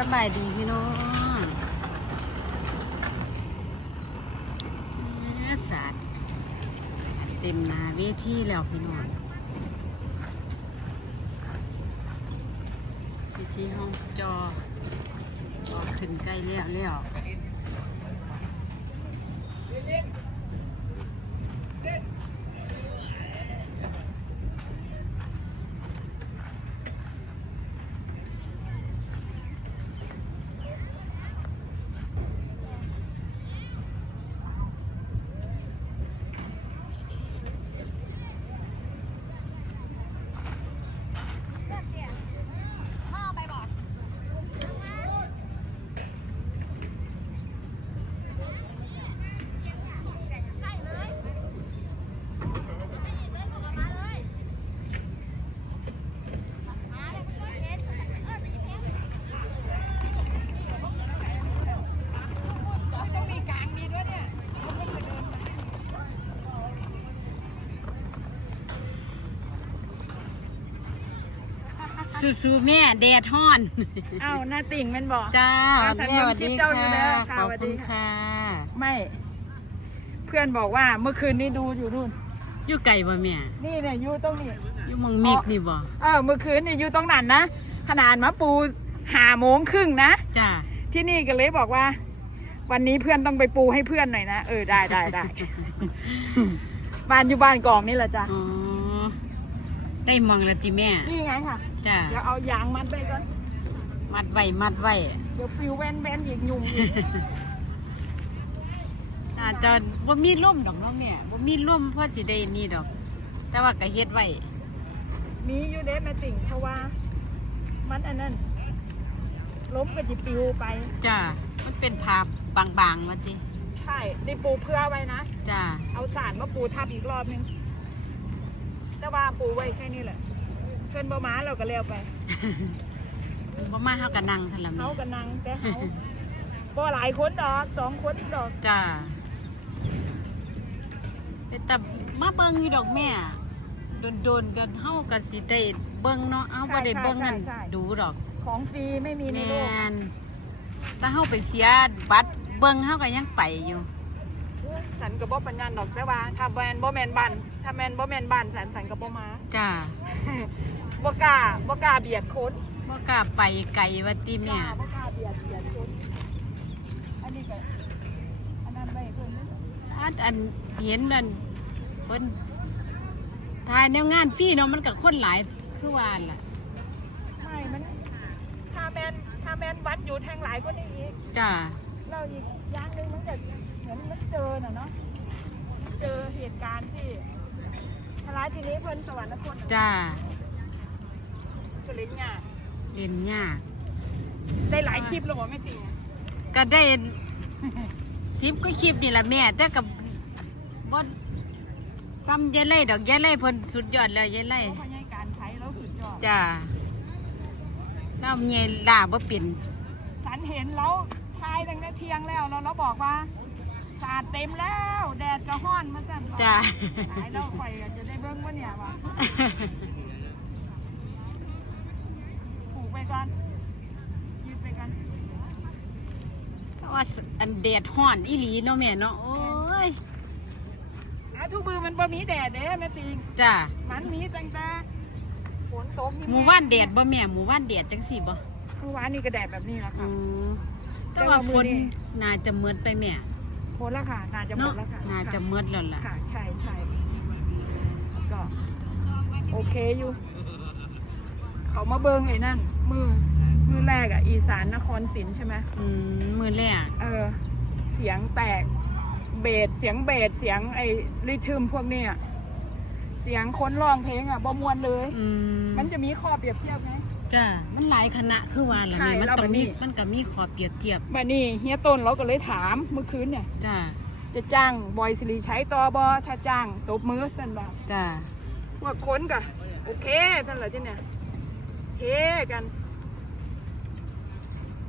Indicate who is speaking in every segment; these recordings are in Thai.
Speaker 1: สบายดีพี่น้องเนื้อสัตว์เต็มนาเวทีแล้วพี่น้องเวทีห้องจอออขึ้นใกล้แล้วแล้ว สู้ๆแม่แดดฮ้อน
Speaker 2: เอ้าหน้าติ่งแมันบอก
Speaker 1: จ้า
Speaker 2: อ่า
Speaker 1: แม่
Speaker 2: ฉัน
Speaker 1: สวัสดี
Speaker 2: เบิ่งคลิปเจ้าอยู่
Speaker 1: ค่ะ
Speaker 2: เด้อค่ะ
Speaker 1: ขอบ
Speaker 2: สวัส
Speaker 1: คุ
Speaker 2: ดี
Speaker 1: ณ
Speaker 2: ค่ะ
Speaker 1: ค่ะ
Speaker 2: ไม่ เพื่อนบอกว่าเมื่อคืนนี้ดูอยู่นู่น
Speaker 1: อยู่ไก่บ่แม่
Speaker 2: นี่เนี่ยอยู่ตรงนี้
Speaker 1: อยู่หมองมิกนี่บ่
Speaker 2: เออเมื่อคืนนี่อยู่ตรงนั้นนะ ขนาดมาปูหาโมงครึ่งนะ
Speaker 1: จ้า
Speaker 2: ที่นี่ก็เลยบอกว่า วันนี้เพื่อนต้องไปปูให้เพื่อนหน่อยนะ เออได้ได้ได้ บ้านอยู่บ้านกองนี่แหละจ้ะ
Speaker 1: อ๋อ ได้มองแล้วติแม่
Speaker 2: นี่ไงค่ะ
Speaker 1: จ้า
Speaker 2: เดี๋ยวเอายางมัดไปก่อน
Speaker 1: มัดไว้ มัดไว้
Speaker 2: เดี๋ยวฟิวแว่นแว่นอีกยุงอีก
Speaker 1: อาจจะบ่มีร่มดอกเนาะแม่บ่มีร่มเพราะสิได้นี่ดอก แต่ว่าก็เฮ็ดไว้
Speaker 2: มีอยู่เด้แม่ติ่งเพราะว่า มันอันนั้นล้มก็จะปิวไป
Speaker 1: จ้า มันเป็นผ้าบางๆว่าติ
Speaker 2: ใช่ได้ปูเพื่อไว้นะ
Speaker 1: จ้า
Speaker 2: เอาสารมาปูทับอีกรอบนึง แต่ว่าปูไว้แค่นี้แหละเพื่อนบ่มาเราก็เลี้ยวไป
Speaker 1: บ่มาเฮาก็นั่งซั่นล่ะแม่
Speaker 2: เขากันนังแต่เขาบ่หลายคนดอกสองคนดอก
Speaker 1: จ้าแต่มาเบิ่งอยู่ดอกแม่โดนๆกันเฮาก็สิได้เบิ่งเนาะเฮาบ่ได้เบิ่งนั่นดูดอก
Speaker 2: ของฟรีไม่มีใน
Speaker 1: แม
Speaker 2: โลก
Speaker 1: นแต่เฮาไปเสียบัตรเบิ่งเฮาก็ยังไปอยู่
Speaker 2: สันกับบ่ปัญญาดอกแต่ว่าถ้าแมนบ่แมนบันถ้าแมนบ่แมนบันสันสันกับบ่มา
Speaker 1: จ้า
Speaker 2: บ่กล้าบ่กล้าเบียดคน
Speaker 1: บ่กล้าไปไกลว่าติแม่
Speaker 2: บ่กล้าเบียดเบียดคนอันนี้ก็อันนั้นไว้เพิ่นนะ
Speaker 1: อันอันเห็นนั่นเพิ่นถ่ายแนวงานฟรีเนาะมันก็คนหลายคือว่าล่ะ
Speaker 2: ไม่มันถ้าแมนถ้าแมนวัดอยู่แทงหลายกว่านี้อีก
Speaker 1: จ้า
Speaker 2: เราอีกอย่างหนึ่งมันจะเห มือนมันเจอน่ะเนาะเจอเหตุการณ์ที่ทลายทีนี้เพิ่นสวรรคต
Speaker 1: จ้า
Speaker 2: ก็เลยยาก
Speaker 1: เล่นยาก
Speaker 2: ได้หลายคลิปแล้วบ่แม่ติ่ง
Speaker 1: ก็ได้สิบก็คลิปนี่ล่ะแม่ แต่กับบ่ซ้ำยายไล่ดอกยายไล่เพิ่นสุดยอดแล้วยายไล่
Speaker 2: เพราะพยายการใช้แล้วสุดยอด
Speaker 1: จ้าแล้วเมียล่าบ่เป็น
Speaker 2: ฉันเห็นแล้วทายตั้งแต่เที่ยงแล้วแล้วเราบอกว่า สาดเต็มแล้ว แดดก็ห้อนมาสั่น
Speaker 1: จ้า
Speaker 2: ตายแล้วข่อยก็จะได้เบิ้งว่าเนี่ยว่าปลูกไปก่อนยืดไปก่อน
Speaker 1: เพราะว่าอันแดดฮ้อนอีหลีเนาะแม่เนาะโอ้ย
Speaker 2: อาทุกมือมันบ่มีแดดเด้แม่ติง
Speaker 1: จ้า
Speaker 2: มันมีตั้งแต่ฝนตกนี่
Speaker 1: หมู่บ้านแดดบ่แม่หมู่บ้านแดดจังสี่บ่
Speaker 2: เมื่อวานนี่ก็แดดแบบนี้แหละ
Speaker 1: อื
Speaker 2: ค่ะ
Speaker 1: มแต่ว่าฝน
Speaker 2: แต่ว่ามื้อนี้
Speaker 1: น่าจะเมืดไปแม่
Speaker 2: หมดแล้วค่ะ น่าจะหม
Speaker 1: เนาะ
Speaker 2: ดแล้วค่ะ
Speaker 1: น่าจะเมืดแล้วล่ะ
Speaker 2: ค่ะ ใช่ใช่ก็ โอเคอยู่ เขามาเบิงไอ้นั่น มือ มือแรกอะ อีสานนครศรีใช่ไหม
Speaker 1: อืมมือแรก
Speaker 2: เออ เสียงแตก เบสเสียงเบสเสียงไอ้ริทึมพวกเนี้ยเสียงคนร้องเพลงอะบ่มวนเลย
Speaker 1: อืม
Speaker 2: มันจะมีข้อเปรียบเทียบไง
Speaker 1: จ้ามันหลายคณะคือว่าล่ะ
Speaker 2: ใช่
Speaker 1: แม่มัน
Speaker 2: แล้ว
Speaker 1: ต้อง
Speaker 2: บัดนี้
Speaker 1: มีมันก็มีขอเปรียบเทียบ
Speaker 2: บัดนี้เฮียต้นเราก็เลยถามเมื่อคืนเนี่ย
Speaker 1: จ้า
Speaker 2: จะจ้างบอยสิริใช้ต่อบอถ้าจ้างตบมือสั่นบ่า
Speaker 1: จ้า
Speaker 2: ว่าคนกะโอเคท่านเหรอจ้ะเนี่ยเฮกัน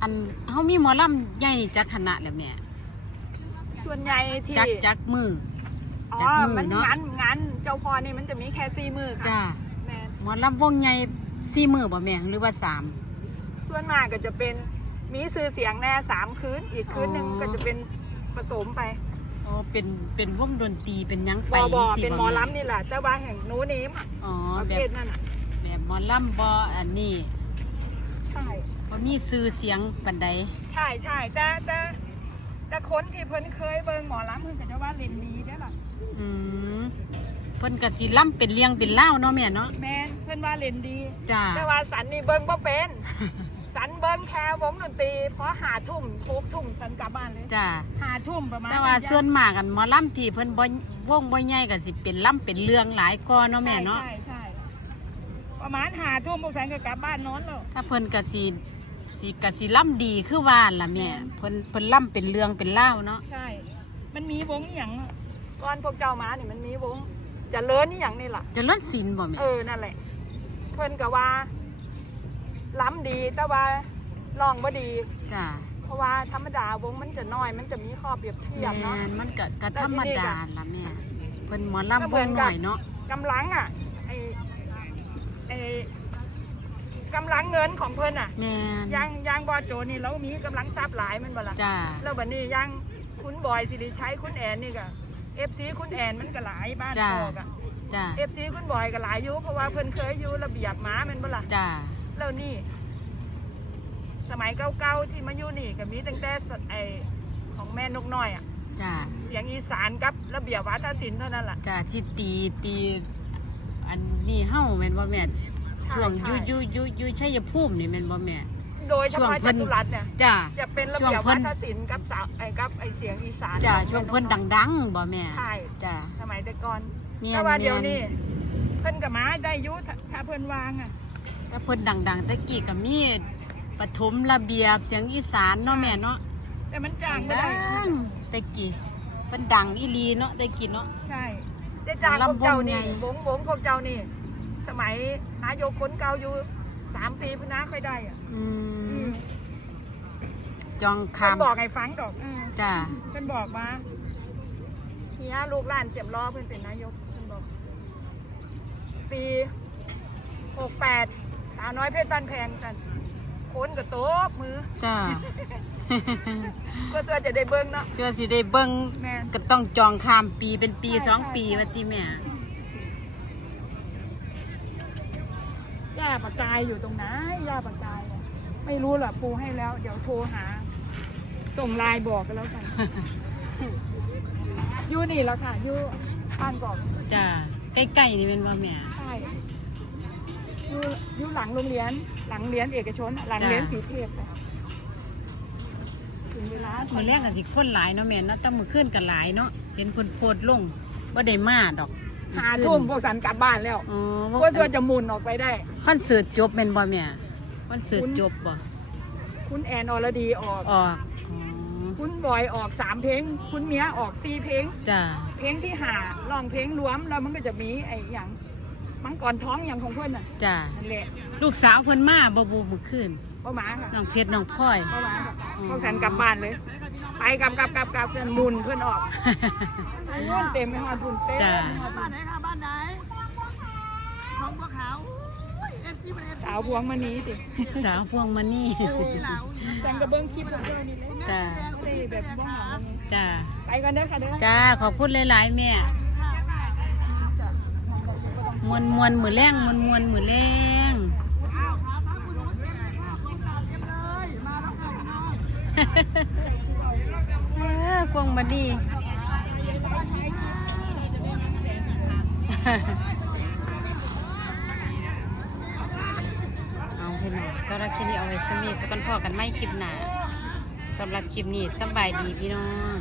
Speaker 1: อันเฮามีหมอลำใหญ่นี่จักคณะแหละแม่
Speaker 2: ส่วนใหญ่ที่
Speaker 1: จักจักมือ
Speaker 2: อ๋อ
Speaker 1: จักมือ
Speaker 2: มัน
Speaker 1: เนอะ
Speaker 2: งานงานเจ้าพอนี่มันจะมีแค่สี่มือค่ะ
Speaker 1: จ้า
Speaker 2: แม่น
Speaker 1: หมอลำวงใหญ่ สี่มือบ่แม่หรือว่าสาม
Speaker 2: ส่วนมากก็จะเป็นมีซื้อเสียงแน่สามคืน อีกคืนหนึ่ง
Speaker 1: อ๋อ
Speaker 2: ก็จะเป็นผสมไป
Speaker 1: อ๋อเป็นเป็นวงดนตรีเป็นหยังไป
Speaker 2: บอบอ
Speaker 1: สิ
Speaker 2: เป็นหมอ
Speaker 1: แลำ
Speaker 2: นี่แหละแต่ว่าแห่งหนูนี้ม
Speaker 1: อ๋อ
Speaker 2: ประ
Speaker 1: แบ
Speaker 2: เภ
Speaker 1: บ
Speaker 2: ทนั่นน่ะ
Speaker 1: แบบหมอลำบออันนี้
Speaker 2: ใช่
Speaker 1: บ่มีชื่อเสียงปานใด
Speaker 2: ใช่ใช่แต่แต่แต่คนที่เพิ่นเคยเบิ่งหมอลำเพิ่นก็จะว่าเล่นดีได้อล่ะ
Speaker 1: อืมเพิ่นก็สิล่ำเป็นเลียงเป็นเล่าวเนาะแม่เนาะ
Speaker 2: แม่นเพิ่นว่าเล่นดี
Speaker 1: จ้า
Speaker 2: แต่ว่าสันนี่เบิ่งบ่เป็น สันเบิ่งแค่วงดนตรีพอหาทุ่มทุกทุ่มสันกลับบ้านเลย
Speaker 1: จ้า
Speaker 2: หาทุ่มประมาณ
Speaker 1: แต่ว่า
Speaker 2: จ้ะ
Speaker 1: ส่วนมากกันหมอลำที่เพิ่นบ่วงบ่ใหญ่ก็สิเป็นล่ำเป็นเรื่องหลายกอนเนาะแม่เนาะ
Speaker 2: ใช่ใช่ประมาณหาทุ่มพวกฉันก็กลับบ้านนอนแล้ว
Speaker 1: ถ้าเพิ่นก็สิสิก็สิล่ำดีคือว่าล่ะแม่เพิ่นเพิ่นล่ำเป็นเรื่องเป็นเล่าวเนาะ
Speaker 2: ใช่ มันมีวงอหย่างก่อนพวกเจ้ามานี่มันมีวง เจะเลิศนี่อย่างนี่ล่ะ
Speaker 1: เจะเลิศศิลป์บ่แม่
Speaker 2: เออนั่นแหละ เพิ่นก็ว่าล้ำดีแต่ว่าลองบ่ดี
Speaker 1: จ้า
Speaker 2: เพราะว่าธรรมดาวงมันจะน้อย มันจะมีข้อเปรียบเทีย
Speaker 1: แม่
Speaker 2: บเนาะ
Speaker 1: นมันก็ก็
Speaker 2: แต่
Speaker 1: ธร
Speaker 2: ที่
Speaker 1: รม
Speaker 2: นี่ก็
Speaker 1: ดาล่ะแม่เพิ่นหมอ
Speaker 2: ก็
Speaker 1: ลำ
Speaker 2: เหมื
Speaker 1: ว
Speaker 2: อน
Speaker 1: ง
Speaker 2: กับ
Speaker 1: น้อยเนาะ
Speaker 2: กำลังอะไอ้ไอ้กำลังเงินของเพิ่นอะ
Speaker 1: แม่น
Speaker 2: ยังยังบอโจนี่เรามีกำลังทรัพย์หลายแมันบ่ล่ะ
Speaker 1: จ้า
Speaker 2: แล้วบัดนี้ยังคุณบอยสิริชัยคุณแอนนี่ก็ เอฟซีคุณแอนมันก็หลายบ้าน
Speaker 1: จ้า
Speaker 2: บอกอะ
Speaker 1: จ้า
Speaker 2: เอฟซีคุณบอยก็หลายอยู่เพราะว่าเพิ่นเคยอยู่ระเบียบหม้าแมันบ่ล่ะ
Speaker 1: จ้า
Speaker 2: แล้วนี่ สมัยเก่าๆที่มาอยู่นี่ก็มีตั้งแต่สไอของแม่นกน้อยอะ
Speaker 1: จ้า
Speaker 2: เสียงอีสานกับระเบียบวัฒนศิลป์เท่านั้นล่ะ
Speaker 1: จ้าที่ตีตี อันนี้เฮ้าแม่นบ่แม่
Speaker 2: ใช่
Speaker 1: ช่วง
Speaker 2: ใช่
Speaker 1: อยู่อยู่อยู่อยู่ชัยภูมินี่แม่นบ่แม่
Speaker 2: โดยเฉ
Speaker 1: ช่วง
Speaker 2: พาะ
Speaker 1: เพิ่
Speaker 2: จ
Speaker 1: น
Speaker 2: ตุรัสเนี่ย
Speaker 1: จ้า
Speaker 2: จะเป็นระ
Speaker 1: ช่วง
Speaker 2: เบียบ
Speaker 1: เพิ่
Speaker 2: วันฒนศิลป์กับสาวไอ้กับไอ้เสียงอีสาน
Speaker 1: จ้า
Speaker 2: ของ
Speaker 1: ช่วง
Speaker 2: แม่
Speaker 1: เพิ่น
Speaker 2: กอย
Speaker 1: ดังๆบ่แม่
Speaker 2: ใช่
Speaker 1: จ้า
Speaker 2: สมัยแต่ก่อน
Speaker 1: แม่น
Speaker 2: แต่ว่าเดี๋ยว
Speaker 1: แม่
Speaker 2: นี้เพิ่นกับมาได้อยุถ้าถ้าเพิ่นวางอะ
Speaker 1: แต่เพิ่นดังๆแตะกี้ก็มีปฐมระเบียบเสียงอีสานเนาะแม่เนาะ
Speaker 2: แต่มันจ้างไม่ได้
Speaker 1: ดังแตะกี้เพิ่นดังอีหลีเนาะแตะกี้เนาะ
Speaker 2: ใช่ได้จ้างพวก
Speaker 1: ลำวง
Speaker 2: เจ้านี่
Speaker 1: ใหญ่
Speaker 2: วงวงพวกเจ้านี่ สมัยนายกคนเก่าอยู่ สามปีพุ่นนะค่อยได้อะ
Speaker 1: อื
Speaker 2: อื
Speaker 1: ม
Speaker 2: ม
Speaker 1: จอง
Speaker 2: เพิ่น
Speaker 1: คำ
Speaker 2: บอกให้ฟังดอกเออ
Speaker 1: จ้า
Speaker 2: เพิ่นบอกมาเฮียลูกหลานเสียมล้อเพิ่นเป็นนายกเพิ่นบอก ปีหกแปดสาวน้อยเพชรบ้านแพงกันคนก็โต๊บมือ
Speaker 1: จ้า
Speaker 2: เพื่อจะได้เบิ่งเนาะ
Speaker 1: เจอสิได้เบิ่ง
Speaker 2: แม่น
Speaker 1: ก็ต้องจองข้ามปีเป็นปี
Speaker 2: ใช่
Speaker 1: สอง
Speaker 2: ใช่
Speaker 1: ปี
Speaker 2: ใช่
Speaker 1: ว่าติแม่
Speaker 2: ย่าปากกายอยู่ตรงไหนย่าปากกายอะไม่รู้หรอปูให้แล้ว เดี๋ยวโทรหา ส่งไลน์บอกกันแล้วกัน อยู่นี่แล้วค่ะอยู่บ้านบอก
Speaker 1: จ้าใกล้ๆนี่เป็นว่าแม่
Speaker 2: ใช่อยู่อยู่หลังโรงเรียน หลังเรียนเอกชนอะหลัง
Speaker 1: จ้ะ
Speaker 2: เรียนสีเทพอะถึงเวลา
Speaker 1: มื้อแรกก็สิคนหลายเนาะแม่เนาะแต่มื้อคืนก็หลายเนาะเห็นเพิ่นโพสต์ลงบ่ได้มาดอก
Speaker 2: หาทุ่มพวกสันกลับบ้านแล้ว
Speaker 1: อ๋อ
Speaker 2: พวกส่วนจะหมุนออกไปได้
Speaker 1: คอนเสิร์ตจบแม่นบ่แม่คอนเสิร์ต
Speaker 2: คุณ
Speaker 1: จบบ่
Speaker 2: คุณแอนอรดีออก
Speaker 1: ออกอ๋อ
Speaker 2: คุณบอยออกสามเพลง คุณเมียออกสี่เพลง
Speaker 1: จ้า
Speaker 2: เพลงที่หาลองเพลงรวมแล้วมันก็จะมีไอ้อย่างมังกรท้องอย่างของเพื่อนน่ะ
Speaker 1: จ้า
Speaker 2: นั่นแหละ
Speaker 1: ลูกสาวเพิ่นมาบ่บูมื้อคืน
Speaker 2: ป้าหมาค่ะ
Speaker 1: น้องเพชรน้องพลอย
Speaker 2: ป้าหมาค่ะ
Speaker 1: อืม
Speaker 2: พวกฉันกลับบ้านเลย ไปกลับกลับกลับกลับเพื่อนหมุนเพื่อนออกเพื่อนเต็มไม่หอดบุญเต็ม
Speaker 1: จ้ะ
Speaker 2: บ้านไหนค่ะบ้านไหนน้องบัวขาวสาวพวงมานี้สิ
Speaker 1: สาวพวงมานี่
Speaker 2: ฉันก็เบิ้งคลิปของเพื่อนนี่เลย
Speaker 1: จ้า
Speaker 2: ไม่ได้แบบบ้องหลังนี่
Speaker 1: จ้า
Speaker 2: ไปกันเด้อค่ะเด้อ
Speaker 1: จ้าขอบคุณหลายๆแม่มวนมวนมือแรงมวนมวนมือแรงเออ พวงมาดีเอาพี่น้องสำหรับคลิปนี้เอาไว้สมีสกันพอกันไม่คลิปหนาสำหรับคลิปนี้สบายดีพี่น้อง